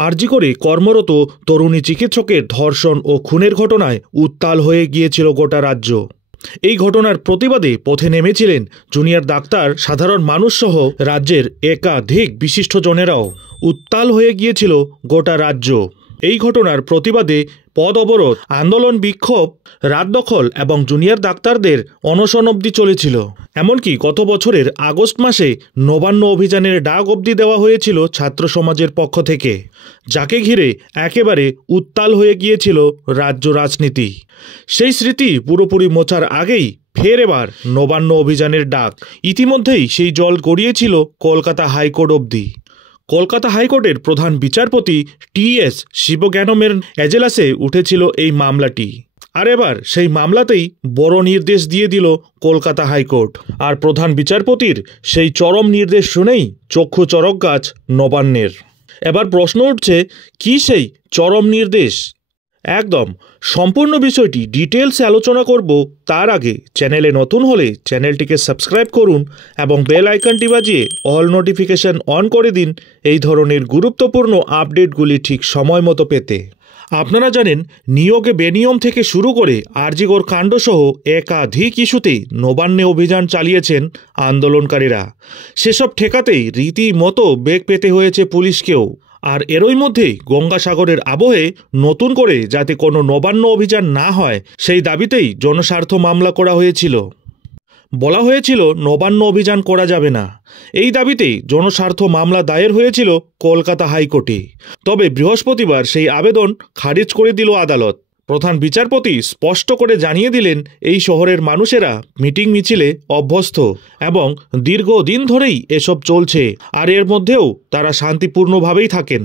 আরজি করে কর্মরত তরুণী চিকিৎসকের ধর্ষণ ও খুনের ঘটনায় উত্তাল হয়ে গিয়েছিল গোটা রাজ্য। এই ঘটনার প্রতিবাদে পথে নেমেছিলেন জুনিয়র ডাক্তার, সাধারণ মানুষসহ রাজ্যের একাধিক বিশিষ্টজনেরাও। উত্তাল হয়ে গিয়েছিল গোটা রাজ্য। এই ঘটনার প্রতিবাদে পথ অবরোধ, আন্দোলন, বিক্ষোভ, রাত দখল এবং জুনিয়র ডাক্তারদের অনশন অবধি চলেছিল। এমনকি গত বছরের আগস্ট মাসে নবান্ন অভিযানের ডাক অবধি দেওয়া হয়েছিল ছাত্র সমাজের পক্ষ থেকে, যাকে ঘিরে একেবারে উত্তাল হয়ে গিয়েছিল রাজ্য রাজনীতি। সেই স্মৃতি পুরোপুরি মোছার আগেই ফের এবার নবান্ন অভিযানের ডাক। ইতিমধ্যেই সেই জল গড়িয়েছিল কলকাতা হাইকোর্ট অবধি। কলকাতা হাইকোর্টের প্রধান বিচারপতি টি.এস. শিবজ্ঞানমের এজলাসে উঠেছিল এই মামলাটি। আর এবার সেই মামলাতেই বড় নির্দেশ দিয়ে দিল কলকাতা হাইকোর্ট। আর প্রধান বিচারপতির সেই চরম নির্দেশ শুনেই চক্ষু চরক গাছ নবান্নের। এবার প্রশ্ন উঠছে, কি সেই চরম নির্দেশ? একদম সম্পূর্ণ বিষয়টি ডিটেলসে আলোচনা করব। তার আগে চ্যানেলে নতুন হলে চ্যানেলটিকে সাবস্ক্রাইব করুন এবং বেল আইকনটি বাজিয়ে অল নোটিফিকেশন অন করে দিন এই ধরনের গুরুত্বপূর্ণ আপডেটগুলি ঠিক সময় মতো পেতে। আপনারা জানেন, নিয়োগে বেনিয়ম থেকে শুরু করে আরজিকর কাণ্ডসহ একাধিক ইস্যুতে নবান্নে অভিযান চালিয়েছেন আন্দোলনকারীরা। সেসব ঠেকাতেই রীতিমতো বেগ পেতে হয়েছে পুলিশকেও। আর এরই মধ্যে গঙ্গাসাগরের আবহে নতুন করে যাতে কোনো নবান্ন অভিযান না হয় সেই দাবিতেই জনস্বার্থ মামলা করা হয়েছিল। বলা হয়েছিল নবান্ন অভিযান করা যাবে না। এই দাবিতেই জনস্বার্থ মামলা দায়ের হয়েছিল কলকাতা হাইকোর্টে। তবে বৃহস্পতিবার সেই আবেদন খারিজ করে দিল আদালত। প্রধান বিচারপতি স্পষ্ট করে জানিয়ে দিলেন, এই শহরের মানুষেরা মিটিং মিছিলে অভ্যস্ত এবং দীর্ঘদিন ধরেই এসব চলছে, আর এর মধ্যেও তারা শান্তিপূর্ণভাবেই থাকেন।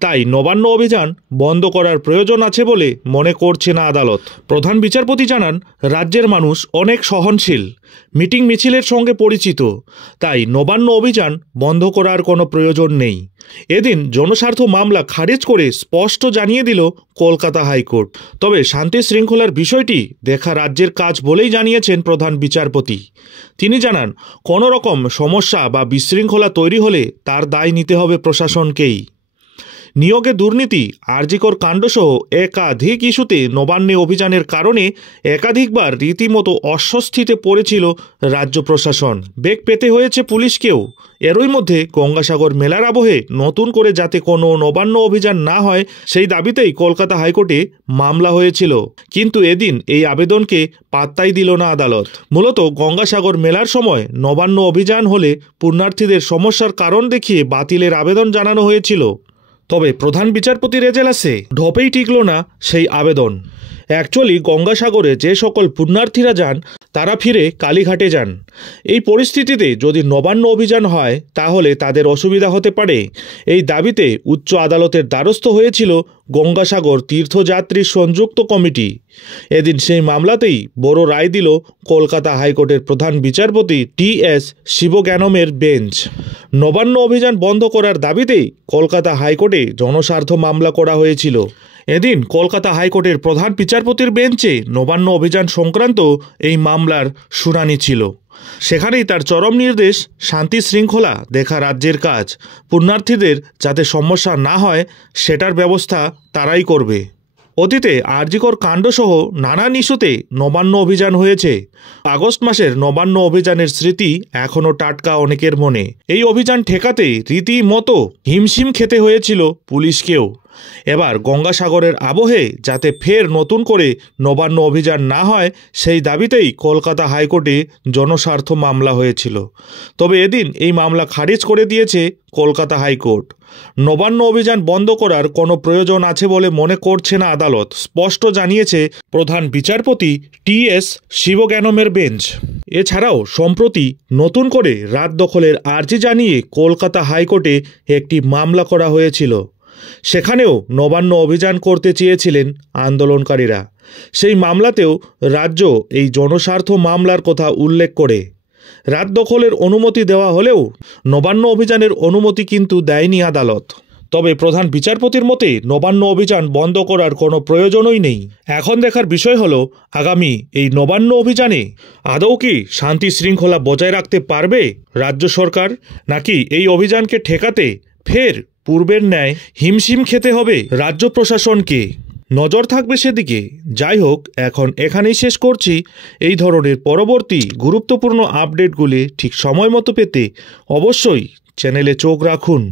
তাই নবান্ন অভিযান বন্ধ করার প্রয়োজন আছে বলে মনে করছে না আদালত। প্রধান বিচারপতি জানান, রাজ্যের মানুষ অনেক সহনশীল, মিটিং মিছিলের সঙ্গে পরিচিত, তাই নবান্ন অভিযান বন্ধ করার কোনো প্রয়োজন নেই। এদিন জনস্বার্থ মামলা খারিজ করে স্পষ্ট জানিয়ে দিল কলকাতা হাইকোর্ট। তবে শান্তি শৃঙ্খলার বিষয়টি দেখা রাজ্যের কাজ বলেই জানিয়েছেন প্রধান বিচারপতি। তিনি জানান, কোনো রকম সমস্যা বা বিশৃঙ্খলা তৈরি হলে তার দায় নিতে হবে প্রশাসনকেই। নিয়োগে দুর্নীতি, আরজিকর কাণ্ডসহ একাধিক ইস্যুতে নবান্নে অভিযানের কারণে একাধিকবার রীতিমতো অস্বস্তিতে পড়েছিল রাজ্য প্রশাসন। বেগ পেতে হয়েছে পুলিশকেও। এরই মধ্যে গঙ্গাসাগর মেলার আবহে নতুন করে যাতে কোনো নবান্ন অভিযান না হয় সেই দাবিতেই কলকাতা হাইকোর্টে মামলা হয়েছিল। কিন্তু এদিন এই আবেদনকে পাত্তাই দিল না আদালত। মূলত গঙ্গাসাগর মেলার সময় নবান্ন অভিযান হলে পুণ্যার্থীদের সমস্যার কারণ দেখিয়ে বাতিলের আবেদন জানানো হয়েছিল। তবে প্রধান বিচারপতির এজলাসে ঢপেই টিকল না সেই আবেদন। অ্যাকচুয়ালি গঙ্গাসাগরে যে সকল পুণ্যার্থীরা যান তারা ফিরে কালীঘাটে যান। এই পরিস্থিতিতে যদি নবান্ন অভিযান হয় তাহলে তাদের অসুবিধা হতে পারে। এই দাবিতে উচ্চ আদালতের দ্বারস্থ হয়েছিল গঙ্গাসাগর তীর্থযাত্রী সংযুক্ত কমিটি। এদিন সেই মামলাতেই বড় রায় দিল কলকাতা হাইকোর্টের প্রধান বিচারপতি টি.এস. শিবজ্ঞানমের বেঞ্চ। নবান্ন অভিযান বন্ধ করার দাবিতেই কলকাতা হাইকোর্টে জনস্বার্থ মামলা করা হয়েছিল। এদিন কলকাতা হাইকোর্টের প্রধান বিচারপতির বেঞ্চে নবান্ন অভিযান সংক্রান্ত এই মামলার শুনানি ছিল। সেখানেই তার চরম নির্দেশ, শান্তি শৃঙ্খলা দেখা রাজ্যের কাজ, পুণ্যার্থীদের যাতে সমস্যা না হয় সেটার ব্যবস্থা তারাই করবে। অতীতে আরজিকর কাণ্ডসহ নানান ইস্যুতে নবান্ন অভিযান হয়েছে। আগস্ট মাসের নবান্ন অভিযানের স্মৃতি এখনও টাটকা অনেকের মনে। এই অভিযান ঠেকাতে রীতিমতো হিমশিম খেতে হয়েছিল পুলিশকেও। এবার গঙ্গাসাগরের আবহে যাতে ফের নতুন করে নবান্ন অভিযান না হয় সেই দাবিতেই কলকাতা হাইকোর্টে জনস্বার্থ মামলা হয়েছিল। তবে এদিন এই মামলা খারিজ করে দিয়েছে কলকাতা হাইকোর্ট। নবান্ন অভিযান বন্ধ করার কোনো প্রয়োজন আছে বলে মনে করছে না আদালত, স্পষ্ট জানিয়েছে প্রধান বিচারপতি টি.এস. শিবজ্ঞানমের বেঞ্চ। এছাড়াও সম্প্রতি নতুন করে রাত দখলের আর্জি জানিয়ে কলকাতা হাইকোর্টে একটি মামলা করা হয়েছিল। সেখানেও নবান্ন অভিযান করতে চেয়েছিলেন আন্দোলনকারীরা। সেই মামলাতেও রাজ্য এই জনস্বার্থ মামলার কথা উল্লেখ করে রাত দখলের অনুমতি দেওয়া হলেও নবান্ন অভিযানের অনুমতি কিন্তু দেয়নি আদালত। তবে প্রধান বিচারপতির মতে নবান্ন অভিযান বন্ধ করার কোনো প্রয়োজনই নেই। এখন দেখার বিষয় হলো আগামী এই নবান্ন অভিযানে আদৌ কি শান্তি শৃঙ্খলা বজায় রাখতে পারবে রাজ্য সরকার, নাকি এই অভিযানকে ঠেকাতে ফের পূর্বের ন্যায় হিমশিম খেতে হবে রাজ্য প্রশাসনকে। নজর থাকবে সেদিকে। যাই হোক, এখন এখানেই শেষ করছি। এই ধরনের পরবর্তী গুরুত্বপূর্ণ আপডেটগুলি ঠিক সময় মতো পেতে অবশ্যই চ্যানেলে চোখ রাখুন।